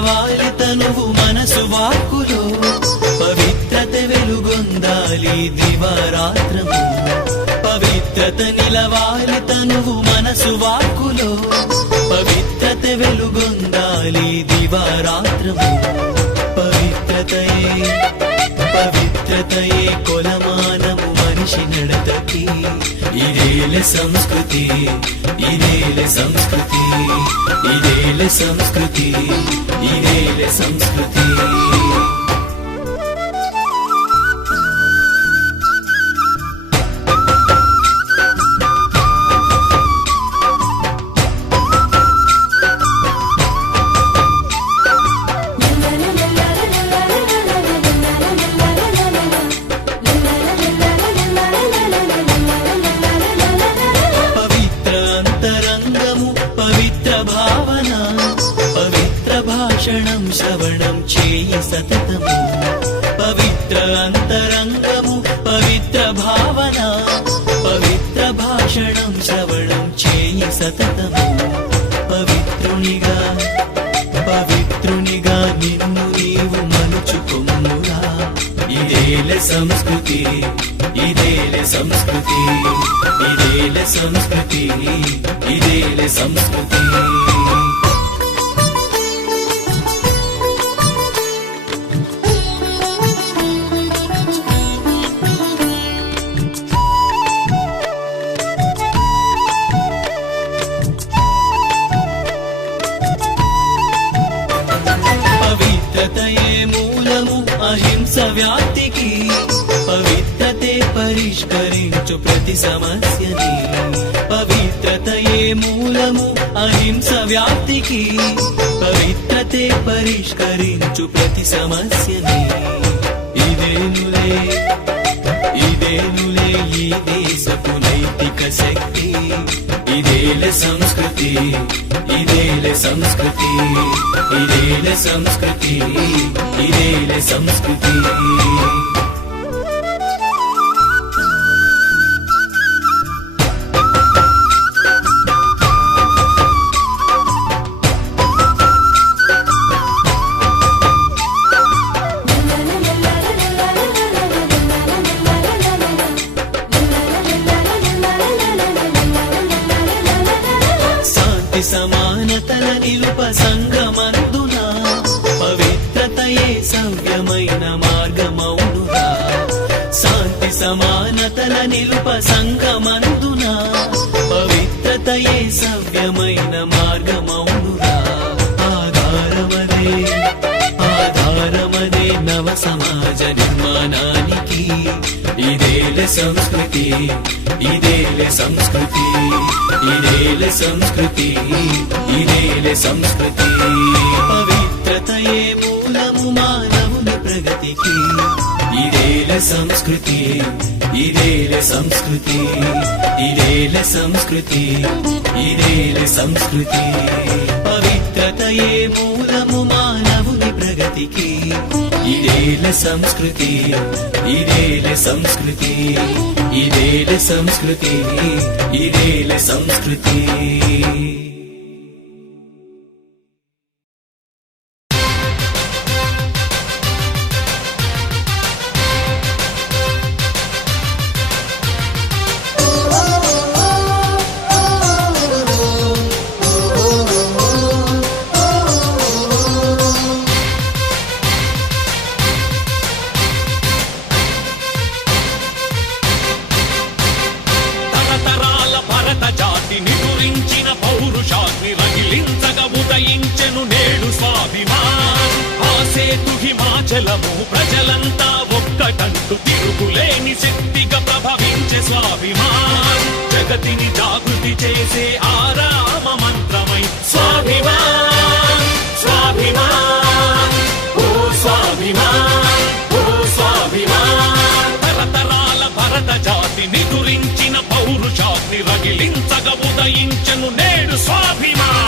నిలవాలి తనువు మనసు వాక్కులో పవిత్రత వెలుగొందాలి దివారాత్రము పవిత్రత నిలవాలి తనువు మనసు వాక్కులో పవిత్రత వెలుగొందాలి దివారాత్రము పవిత్రతయే కొలమానము మనిషి నడతకి ఇదేలే సంస్కృతి ఇదేలే సంస్కృతి ఇదేలే సంస్కృతి ఇదేలే సంస్కృతి శ్రవణం చేయి సతతము పవిత్ర అంతరంగము పవిత్ర భావన పవిత్ర భాషణం శ్రవణం చేయి సతతము పవిత్రునిగా నిన్ను నీవు మలుచుకొమ్మురా ఇదేలే సంస్కృతి ఇదేలే సంస్కృతి ఇదేలే సంస్కృతి ఇదేలే సంస్కృతి పవిత్రతయే మూలము అహింస వ్యాప్తికి పవిత్రతే పరిష్కరించు ప్రతి సమస్యని పవిత్రతయే మూలము అహింస వ్యాప్తికి పవిత్రతే పరిష్కరించు ప్రతి సమస్యని ఇదేనులే ఈ దేశపు నైతిక శక్తి ఇదేలే సంస్కృతి ఇదేలే సంస్కృతి ఇదేలే సంస్కృతి ఇదేలే సంస్కృతి సమానతల నిలుప సంగమందున పవిత్రతయే సవ్యమైన మార్గమౌనురా శాంతి సమానతల నిలుప సంగమందున పవిత్రతయే సవ్యమైన మార్గమౌనురా ఆధారమదే నవ సమాజ నిర్మాణానికి ఇదేలే సంస్కృతి ఇదేలే సంస్కృతి ఇదేలే సంస్కృతి ఇదేలే సంస్కృతి పవిత్రతయే మూలము మానవుని ప్రగతికి ఇదేలే సంస్కృతి ఇదేలే సంస్కృతి ఇదేలే సంస్కృతి ఇదేలే సంస్కృతి పవిత్రతయే మూలము మానవుని ప్రగతికి ఇదేలే సంస్కృతి ఇదేలే సంస్కృతి ఇదేలే సంస్కృతి ఇదేలే సంస్కృతి హిమాచలము ప్రజలంతా ఒక్కటంటూ తిరుగులేని శక్తిగా ప్రభవించే స్వాభిమాన్ జగతిని జాగృతి చేసే ఆరామ మంత్రమై స్వాభిమాన్ స్వాభిమాన్ ఓ స్వాభిమాన్ ఓ స్వాభిమాన్ తరతరాల భరత జాతిని గురించిన పౌరుషాన్ని రగిలించగ ఉదయించెను నేడు స్వాభిమాన్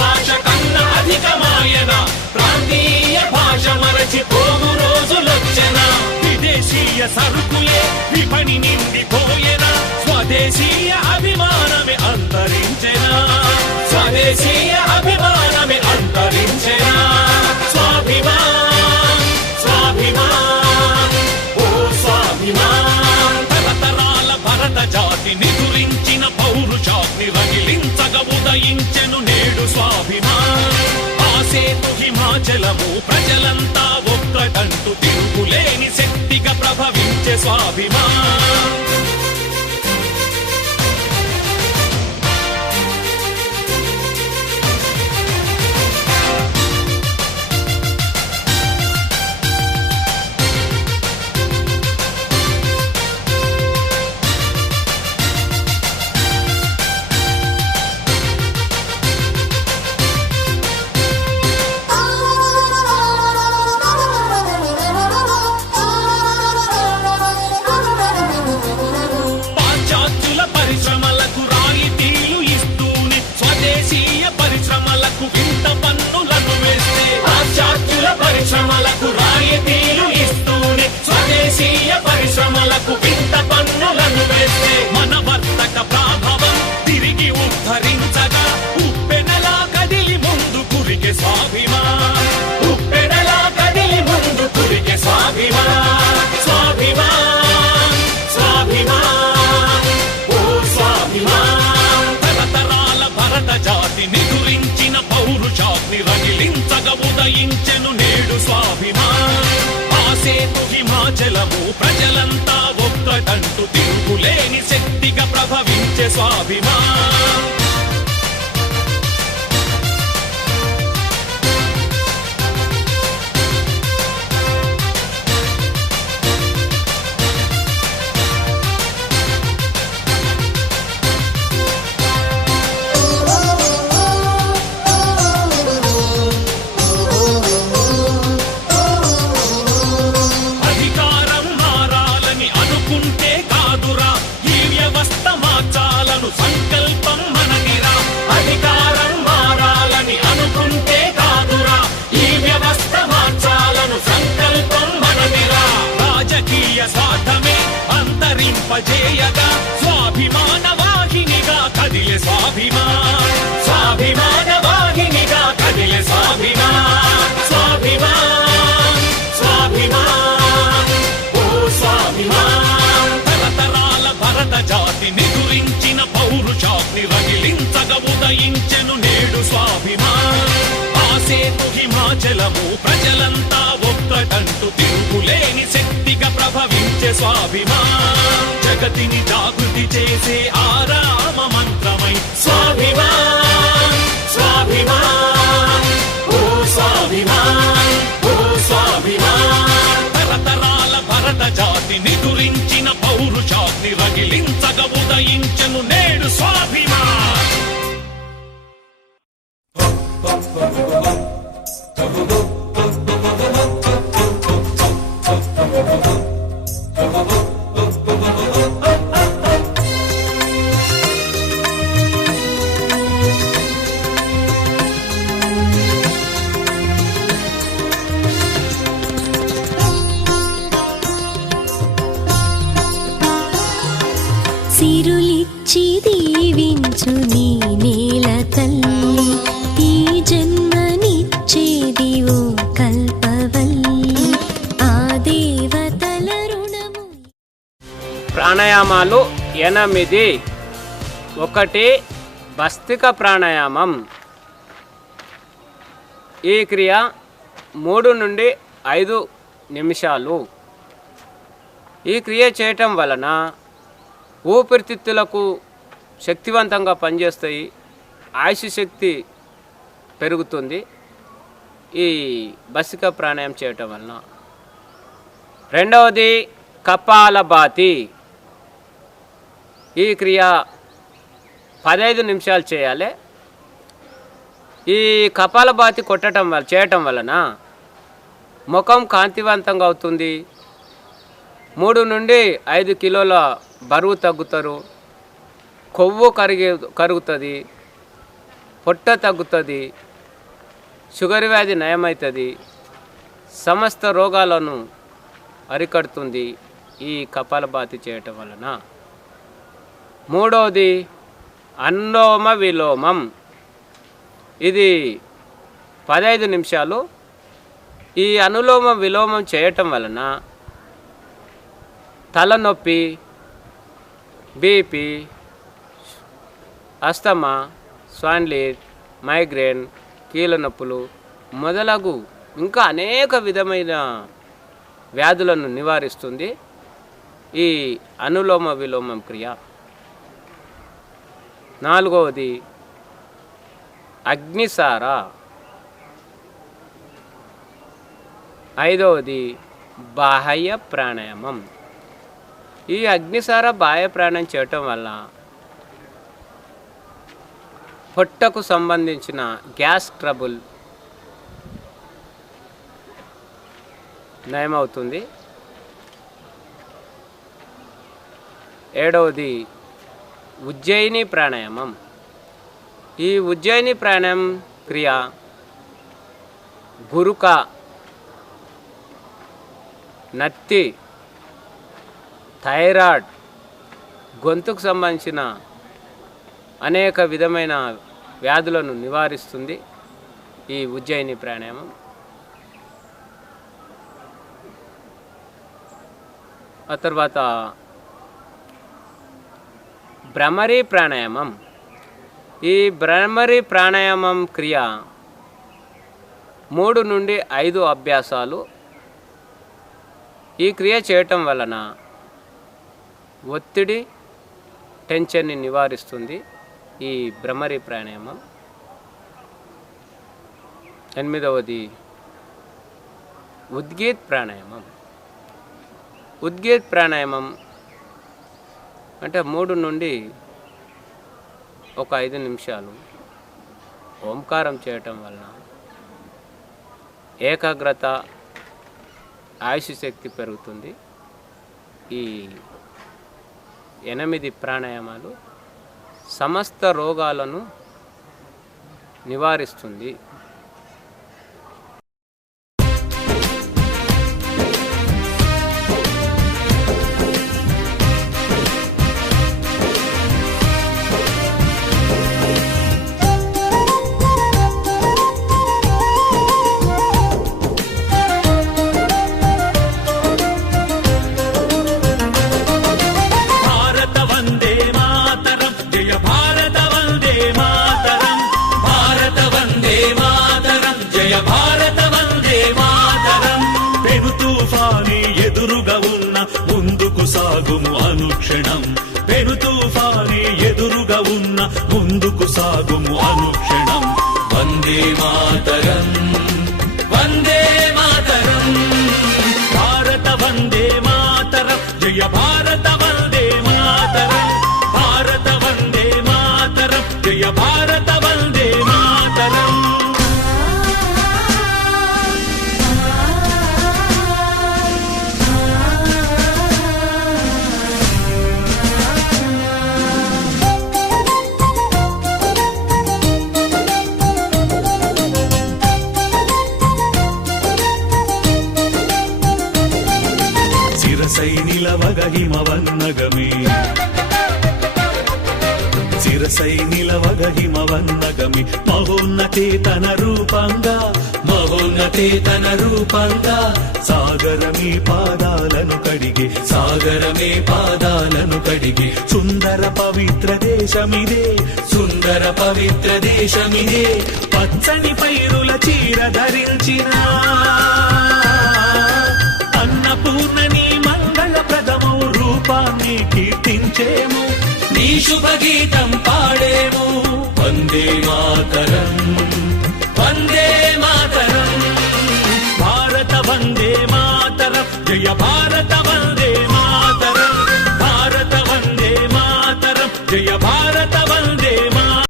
భాష కన్నా అధికమాయన ప్రాంతీయ భాష మరచిపోము రోజులొచ్చెన విదేశీయ సరుకులే విపణి నిండిపోయెన స్వదేశీయ అభిమానమే అంతరించెనా స్వదేశీయ అభిమానమే అంతరించెనా స్వాభిమాన్ స్వాభిమాన్ ఓ స్వాభిమాన్ తరతరాల భరత జాతిని గురించిన పౌరుషాగ్ని రగిలించగ ఉదయించెను నేడు స్వాభిమాన్ ఆసేతు హిమాచలము ప్రజలంతా ఒక్కటంటూ తిరుగులేని శక్తిగా ప్రభవించే స్వాభిమాన్ పరిశ్రమలకు రాయితీలు ఇస్తూనే స్వదేశీయ పరిశ్రమలకు వింత పన్నులను వేస్తే మన వర్తక ప్రాభవం తిరిగి ఉద్ధరించగా ఉప్పెనలా కదిలి ముందు కురిగే స్వాభిమాన్ ఉప్పెనలా కదిలి ముందు కురిగే స్వాభిమాన్ స్వాభిమాన్ స్వాభిమాన్ ఓ స్వాభిమాన్ తరతరాల భరత జాతిని గురించిన పౌరుషాగ్ని రగిలించగ ఉదయించెను నేడు స్వాభిమాన్ ఆసేతు హిమాచలము ప్రజలంతా ఒక్కటంటూ తిరుగులేని శక్తిగా ప్రభవించే స్వాభిమాన్ సంకల్పం మనదిరా అధికారం మారాలని అనుకుంటే కాదురా ఈ వ్యవస్థ మార్చాలను సంకల్పం మనదిరా రాజకీయ స్వార్థమే అంతరింపజేయగా స్వాభిమాన వాహినిగా కదిలే స్వాభిమాన్ స్వాభిమాన వాహినిగా కదిలే స్వాభిమాన్ స్వాభిమాన్ స్వాభిమాన్ ఓ స్వాభిమాన్ తరతరాల భరత జాతిని గురించిన పౌరుషాగ్ని రగిలించగ ఉదయించెను నేడు స్వాభిమాన్ ఆసేతు హిమాచలము ప్రజలంతా ఒక్కటంటూ తిరుగులేని శక్తిగా ప్రభవించే స్వాభిమాన్ జగతిని జాగృతి చేసే ఆరామ మంత్రమై స్వాభిమాన్ స్వాభిమాన్ ఓ స్వాభిమాన్ ఓ స్వాభిమాన్ తరతరాల భరత జాతిని గురించిన పౌరుషాగ్ని రగిలించగ ఉదయించెను నేడు స్వాభిమాన్ సిరులిచ్చి దీవించు నీ నేల తల్లి ఈ జన్మనిచ్చేది ఓ కల్పవల్లి ఆ దేవతల రుణము. ప్రాణాయామాలు 8. 1 భస్త్రిక ప్రాణాయామం. ఈ క్రియ 3 నుండి 5 నిమిషాలు. ఈ క్రియ చేయటం వలన ఊపిరితిత్తులకు శక్తివంతంగా పనిచేస్తాయి, ఆయుష్ శక్తి పెరుగుతుంది ఈ భస్త్రిక ప్రాణాయామం చేయటం వలన. 2వది కపాలభాతి. ఈ క్రియ 15 నిమిషాలు చేయాలి. ఈ కపాలభాతి చేయటం వలన ముఖం కాంతివంతంగా అవుతుంది. 3 నుండి 5 కిలోల బరువు తగ్గుతారు, కొవ్వు కరుగుతుంది, పొట్ట తగ్గుతుంది, షుగర్ వ్యాధి నయమవుతుంది, సమస్త రోగాలను అరికడుతుంది ఈ కపాలభాతి చేయటం వలన. మూడవది అనులోమ విలోమం. ఇది 15 నిమిషాలు. ఈ అనులోమ విలోమం చేయటం వలన తలనొప్పి, బీపీ, అస్తమా, స్వాన్లీట్, మైగ్రేన్, కీళ్ళ నొప్పులు మొదలగు ఇంకా అనేక విధమైన వ్యాధులను నివారిస్తుంది ఈ అనులోమ విలోమం క్రియ. నాలుగవది అగ్నిసార. ఐదవది బాహ్య ప్రాణాయామం. ఈ అగ్నిసార బాహ్య ప్రాణాయం చేయటం వల్ల పొట్టకు సంబంధించిన గ్యాస్ ట్రబుల్ నయమవుతుంది. ఏడవది ఉజ్జయిని ప్రాణాయామం. ఈ ఉజ్జయిని ప్రాణాయామం క్రియ గురుక, నత్తి, థైరాయిడ్, గొంతుకు సంబంధించిన అనేక విధమైన వ్యాధులను నివారిస్తుంది ఈ ఉజ్జయిని ప్రాణాయామం. ఆ తర్వాత భ్రమరీ ప్రాణాయామం. ఈ భ్రమరీ ప్రాణాయామం క్రియ 3 నుండి 5 అభ్యాసాలు. ఈ క్రియ చేయటం వలన ఒత్తిడి, టెన్షన్ని నివారిస్తుంది ఈ భ్రమరీ ప్రాణాయామం. 8వది ఉద్గీత్ ప్రాణాయామం. ఉద్గీత్ ప్రాణాయామం అంటే 3 నుండి 5 నిమిషాలు ఓంకారం చేయటం వలన ఏకాగ్రత, ఆయుష్ శక్తి పెరుగుతుంది. ఈ 8 ప్రాణాయామాలు సమస్త రోగాలను నివారిస్తుంది. ముందుకు సాగుము అనుక్షణం. వందే మాతరం, వందే మాతరం, భారత వందే మాతరం, జయ భారత వందే మాతరం, భారత వందే మాతరం, జయ భారత వందే మాతరం. హిమవన్నగమే శిరసై నిలవగ హిమవన్నగమి మహోన్నతేతన రూపంగా, మహోన్నతేతన రూపంగా సాగరమే పాదాలను కడిగే, సాగరమే పాదాలను కడిగే సుందర పవిత్ర దేశమిదే, సుందర పవిత్ర దేశమిదే. పచ్చని పైరుల చీర ధరించిన అన్నపూర్ణని మంగళప్రదము రూపాన్ని కీర్తించేము, నీ శుభ గీతం పాడేము. వందే మాతరం, వందే మాతరం, భారత వందే మాతరం, జయ భారత వందే